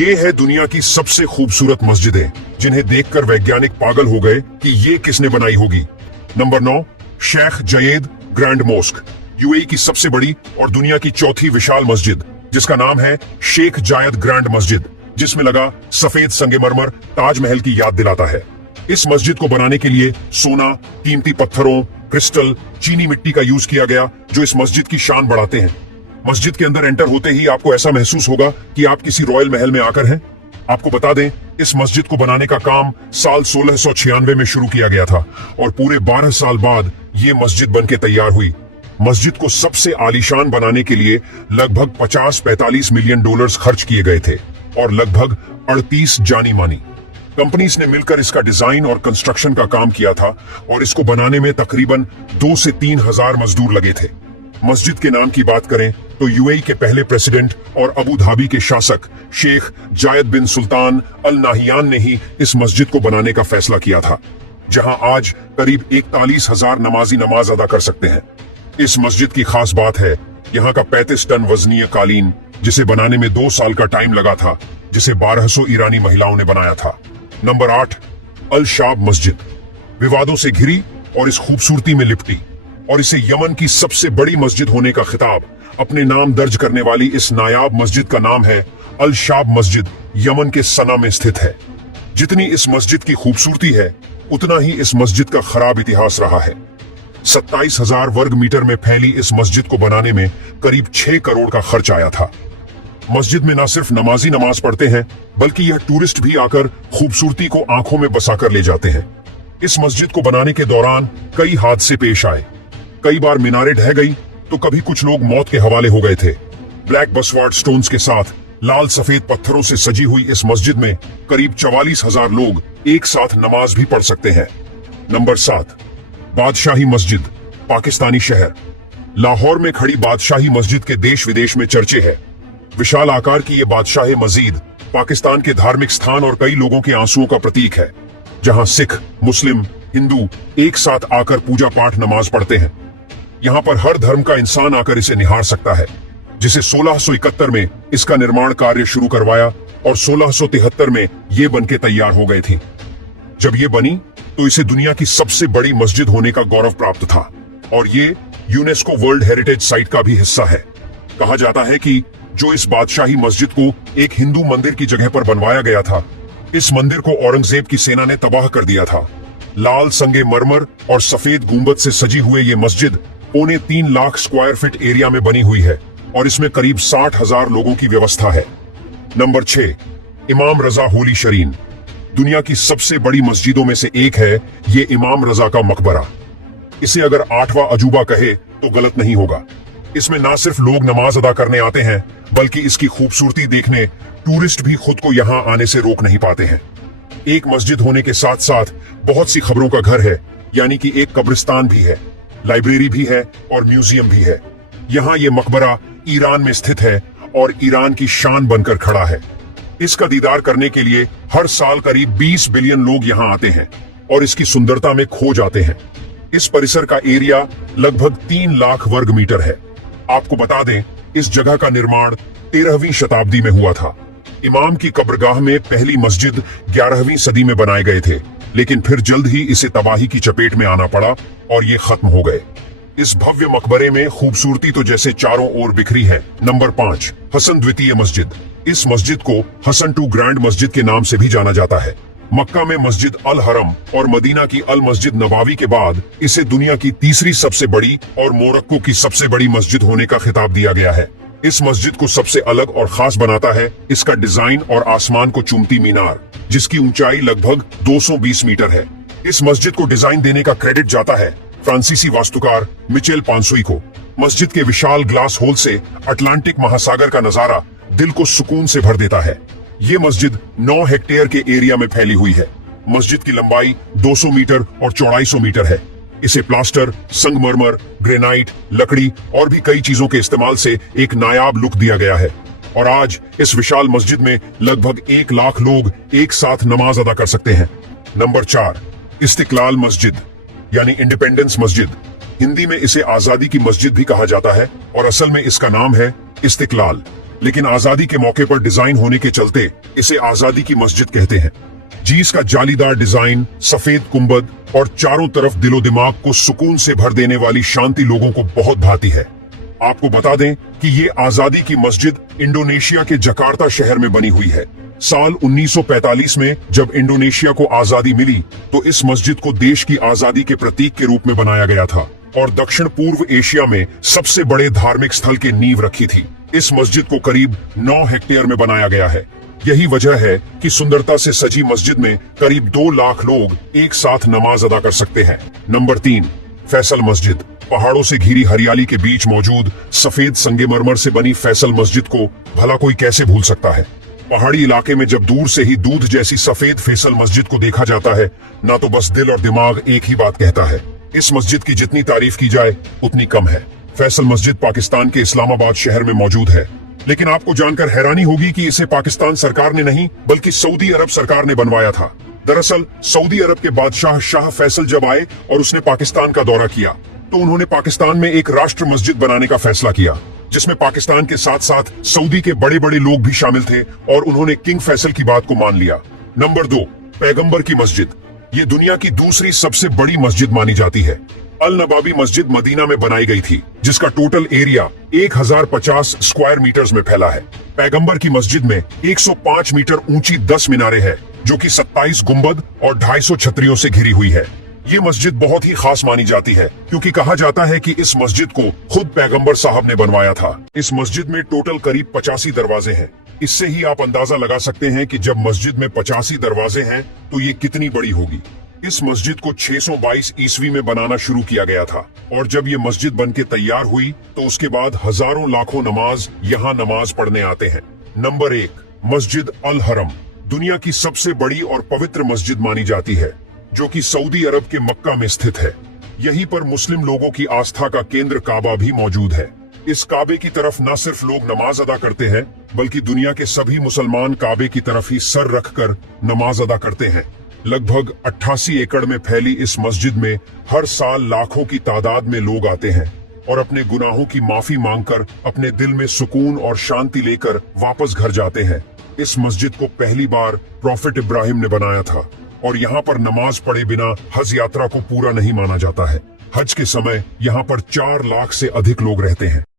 ये है दुनिया की सबसे खूबसूरत मस्जिदें जिन्हें देखकर वैज्ञानिक पागल हो गए कि ये किसने बनाई होगी। Number 9, Sheikh Zayed grand mosque, UAE की सबसे बड़ी और दुनिया की चौथी विशाल मस्जिद, जिसका नाम है शेख जायद ग्रैंड मस्जिद, जिसमें लगा सफेद संगमरमर ताजमहल की याद दिलाता है। इस मस्जिद को बनाने के लिए सोना, कीमती पत्थरों, क्रिस्टल, चीनी मिट्टी का यूज किया गया, जो इस मस्जिद की शान बढ़ाते हैं। मस्जिद के अंदर एंटर होते ही आपको ऐसा महसूस होगा कि आप किसी रॉयल महल में आकर हैं। आपको बता दें, इस मस्जिद को बनाने का काम साल 1696 में शुरू किया गया था और पूरे 12 साल बाद ये मस्जिद बनके तैयार हुई। मस्जिद को सबसे आलीशान बनाने के लिए लगभग 50-45 मिलियन डॉलर्स खर्च किए गए थे और लगभग 38 जानी मानी कंपनीज ने मिलकर इसका डिजाइन और कंस्ट्रक्शन का काम किया था और इसको बनाने में तकरीबन 2 से 3 हजार मजदूर लगे थे। मस्जिद के नाम की बात करें तो यूएई के पहले प्रेसिडेंट और अबू धाबी के शासक शेख जायद बिन सुल्तान अल नाहियान ने ही इस मस्जिद को बनाने का फैसला किया था, जहां आज करीब 41,000 नमाजी नमाज अदा कर सकते हैं। इस मस्जिद की खास बात है यहाँ का 35 टन वजनीय कालीन, जिसे बनाने में 2 साल का टाइम लगा था, जिसे 1200 ईरानी महिलाओं ने बनाया था। नंबर 8, अल शाब मस्जिद, विवादों से घिरी और इस खूबसूरती में लिपटी और इसे यमन की सबसे बड़ी मस्जिद होने का खिताब अपने नाम दर्ज करने वाली इस नायाब मस्जिद का नाम है अल शाब मस्जिद, यमन के सना में स्थित है। जितनी इस मस्जिद की खूबसूरती है, उतना ही इस मस्जिद का खराब इतिहास रहा है। 27,000 वर्ग मीटर में फैली इस मस्जिद को बनाने में करीब 6 करोड़ का खर्च आया था। मस्जिद में न सिर्फ नमाजी नमाज पढ़ते हैं, बल्कि यह टूरिस्ट भी आकर खूबसूरती को आंखों में बसाकर ले जाते हैं। इस मस्जिद को बनाने के दौरान कई हादसे पेश आए। कई बार मीनारें ढह गई तो कभी कुछ लोग मौत के हवाले हो गए थे। ब्लैक बसवार्ड स्टोन्स के साथ लाल सफेद पत्थरों से सजी हुई इस मस्जिद में करीब 44,000 लोग एक साथ नमाज भी पढ़ सकते हैं। नंबर 7, बादशाही मस्जिद, पाकिस्तानी शहर। लाहौर में खड़ी बादशाही मस्जिद के देश विदेश में चर्चे है। विशाल आकार की ये बादशाही मस्जिद पाकिस्तान के धार्मिक स्थान और कई लोगों के आंसुओं का प्रतीक है, जहां सिख, मुस्लिम, हिंदू एक साथ आकर पूजा पाठ नमाज पढ़ते हैं। यहाँ पर हर धर्म का इंसान आकर इसे निहार सकता है, जिसे 1671 में इसका निर्माण कार्य शुरू करवाया और 1673 में ये बनके तैयार हो गई थी। जब ये बनी तो इसे दुनिया की सबसे बड़ी मस्जिद होने का गौरव प्राप्त था और ये यूनेस्को वर्ल्ड हेरिटेज साइट का भी हिस्सा है। कहा जाता है कि जो इस बादशाही मस्जिद को एक हिंदू मंदिर की जगह पर बनवाया गया था, इस मंदिर को औरंगजेब की सेना ने तबाह कर दिया था। लाल संगमरमर और सफेद गुंबद से सजी हुए ये मस्जिद 3.25 लाख स्क्वायर फीट एरिया में बनी हुई है और इसमें करीब 60,000 लोगों की व्यवस्था है। नंबर 6, इमाम रजा होली शरीन, दुनिया की सबसे बड़ी मस्जिदों में से एक है ये इमाम रजा का मकबरा। इसे अगर 8वां अजूबा कहे तो गलत नहीं होगा। इसमें ना सिर्फ लोग नमाज अदा करने आते हैं, बल्कि इसकी खूबसूरती देखने टूरिस्ट भी खुद को यहाँ आने से रोक नहीं पाते हैं। एक मस्जिद होने के साथ साथ बहुत सी खबरों का घर है, यानी कि एक कब्रिस्तान भी है, लाइब्रेरी भी है और म्यूजियम भी है। यहाँ ये मकबरा ईरान में स्थित है और ईरान की शान बनकर खड़ा है। इसका दीदार करने के लिए हर साल करीब 20 बिलियन लोग यहाँ आते हैं और इसकी सुंदरता में खो जाते हैं। इस परिसर का एरिया लगभग 3 लाख वर्ग मीटर है। आपको बता दें, इस जगह का निर्माण 13वीं शताब्दी में हुआ था। इमाम की कब्रगाह में पहली मस्जिद 11वीं सदी में बनाए गए थे, लेकिन फिर जल्द ही इसे तबाही की चपेट में आना पड़ा और ये खत्म हो गए। इस भव्य मकबरे में खूबसूरती तो जैसे चारों ओर बिखरी है। नंबर 5, हसन द्वितीय मस्जिद। इस मस्जिद को हसन 2 ग्रैंड मस्जिद के नाम से भी जाना जाता है। मक्का में मस्जिद अल हरम और मदीना की अल मस्जिद नबावी के बाद इसे दुनिया की तीसरी सबसे बड़ी और मोरक्को की सबसे बड़ी मस्जिद होने का खिताब दिया गया है। इस मस्जिद को सबसे अलग और खास बनाता है इसका डिजाइन और आसमान को चूमती मीनार, जिसकी ऊंचाई लगभग 220 मीटर है। इस मस्जिद को डिजाइन देने का क्रेडिट जाता है फ्रांसीसी वास्तुकार मिचेल पांसोई को। मस्जिद के विशाल ग्लास होल से अटलांटिक महासागर का नजारा दिल को सुकून से भर देता है। ये मस्जिद 9 हेक्टेयर के एरिया में फैली हुई है। मस्जिद की लंबाई 200 मीटर और चौड़ाई 100 मीटर है। इसे प्लास्टर, संगमरमर, ग्रेनाइट, लकड़ी और भी कई चीजों के इस्तेमाल से एक नायाब लुक दिया गया है और आज इस विशाल मस्जिद में लगभग 1 लाख लोग एक साथ नमाज अदा कर सकते हैं। नंबर 4, इस्तिकलाल मस्जिद यानी इंडिपेंडेंस मस्जिद। हिंदी में इसे आजादी की मस्जिद भी कहा जाता है और असल में इसका नाम है इस्तिकलाल, लेकिन आजादी के मौके पर डिजाइन होने के चलते इसे आजादी की मस्जिद कहते हैं। जी इसका जालीदार डिजाइन, सफेद कुंबद और चारों तरफ दिलो दिमाग को सुकून से भर देने वाली शांति लोगों को बहुत भाती है। आपको बता दें कि ये आजादी की मस्जिद इंडोनेशिया के जकार्ता शहर में बनी हुई है। साल 1945 में जब इंडोनेशिया को आजादी मिली तो इस मस्जिद को देश की आजादी के प्रतीक के रूप में बनाया गया था और दक्षिण पूर्व एशिया में सबसे बड़े धार्मिक स्थल की नींव रखी थी। इस मस्जिद को करीब 9 हेक्टेयर में बनाया गया है। यही वजह है कि सुंदरता से सजी मस्जिद में करीब 2 लाख लोग एक साथ नमाज अदा कर सकते हैं। नंबर 3, फैसल मस्जिद। पहाड़ों से घिरी हरियाली के बीच मौजूद सफेद संगमरमर से बनी फैसल मस्जिद को भला कोई कैसे भूल सकता है। पहाड़ी इलाके में जब दूर से ही दूध जैसी सफेद फैसल मस्जिद को देखा जाता है ना तो बस दिल और दिमाग एक ही बात कहता है, इस मस्जिद की जितनी तारीफ की जाए उतनी कम है। फैसल मस्जिद पाकिस्तान के इस्लामाबाद शहर में मौजूद है, लेकिन आपको जानकर हैरानी होगी कि इसे पाकिस्तान सरकार ने नहीं बल्कि सऊदी अरब सरकार ने बनवाया था। दरअसल सऊदी अरब के बादशाह शाह फैसल जब आए और उसने पाकिस्तान का दौरा किया तो उन्होंने पाकिस्तान में एक राष्ट्र मस्जिद बनाने का फैसला किया, जिसमें पाकिस्तान के साथ साथ सऊदी के बड़े बड़े लोग भी शामिल थे और उन्होंने किंग फैसल की बात को मान लिया। नंबर 2, पैगंबर की मस्जिद। ये दुनिया की दूसरी सबसे बड़ी मस्जिद मानी जाती है। अल नबावी मस्जिद मदीना में बनाई गई थी, जिसका टोटल एरिया 1050 स्क्वायर मीटर्स में फैला है। पैगंबर की मस्जिद में 105 मीटर ऊंची 10 मीनारें हैं, जो कि 27 गुंबद और 250 छतरियों से घिरी हुई है। ये मस्जिद बहुत ही खास मानी जाती है क्योंकि कहा जाता है कि इस मस्जिद को खुद पैगंबर साहब ने बनवाया था। इस मस्जिद में टोटल करीब 85 दरवाजे हैं। इससे ही आप अंदाजा लगा सकते हैं कि जब मस्जिद में 85 दरवाजे हैं तो ये कितनी बड़ी होगी। इस मस्जिद को 622 ईस्वी में बनाना शुरू किया गया था और जब ये मस्जिद बनके तैयार हुई तो उसके बाद हजारों लाखों नमाज यहाँ नमाज पढ़ने आते हैं। नंबर 1, मस्जिद अल हरम। दुनिया की सबसे बड़ी और पवित्र मस्जिद मानी जाती है, जो कि सऊदी अरब के मक्का में स्थित है। यहीं पर मुस्लिम लोगों की आस्था का केंद्र काबा भी मौजूद है। इस काबे की तरफ न सिर्फ लोग नमाज अदा करते हैं बल्कि दुनिया के सभी मुसलमान काबे की तरफ ही सर रखकर नमाज अदा करते हैं। लगभग 88 एकड़ में फैली इस मस्जिद में हर साल लाखों की तादाद में लोग आते हैं और अपने गुनाहों की माफी मांगकर अपने दिल में सुकून और शांति लेकर वापस घर जाते हैं। इस मस्जिद को पहली बार प्रॉफिट इब्राहिम ने बनाया था और यहाँ पर नमाज पढ़े बिना हज यात्रा को पूरा नहीं माना जाता है। हज के समय यहाँ पर 4 लाख से अधिक लोग रहते हैं।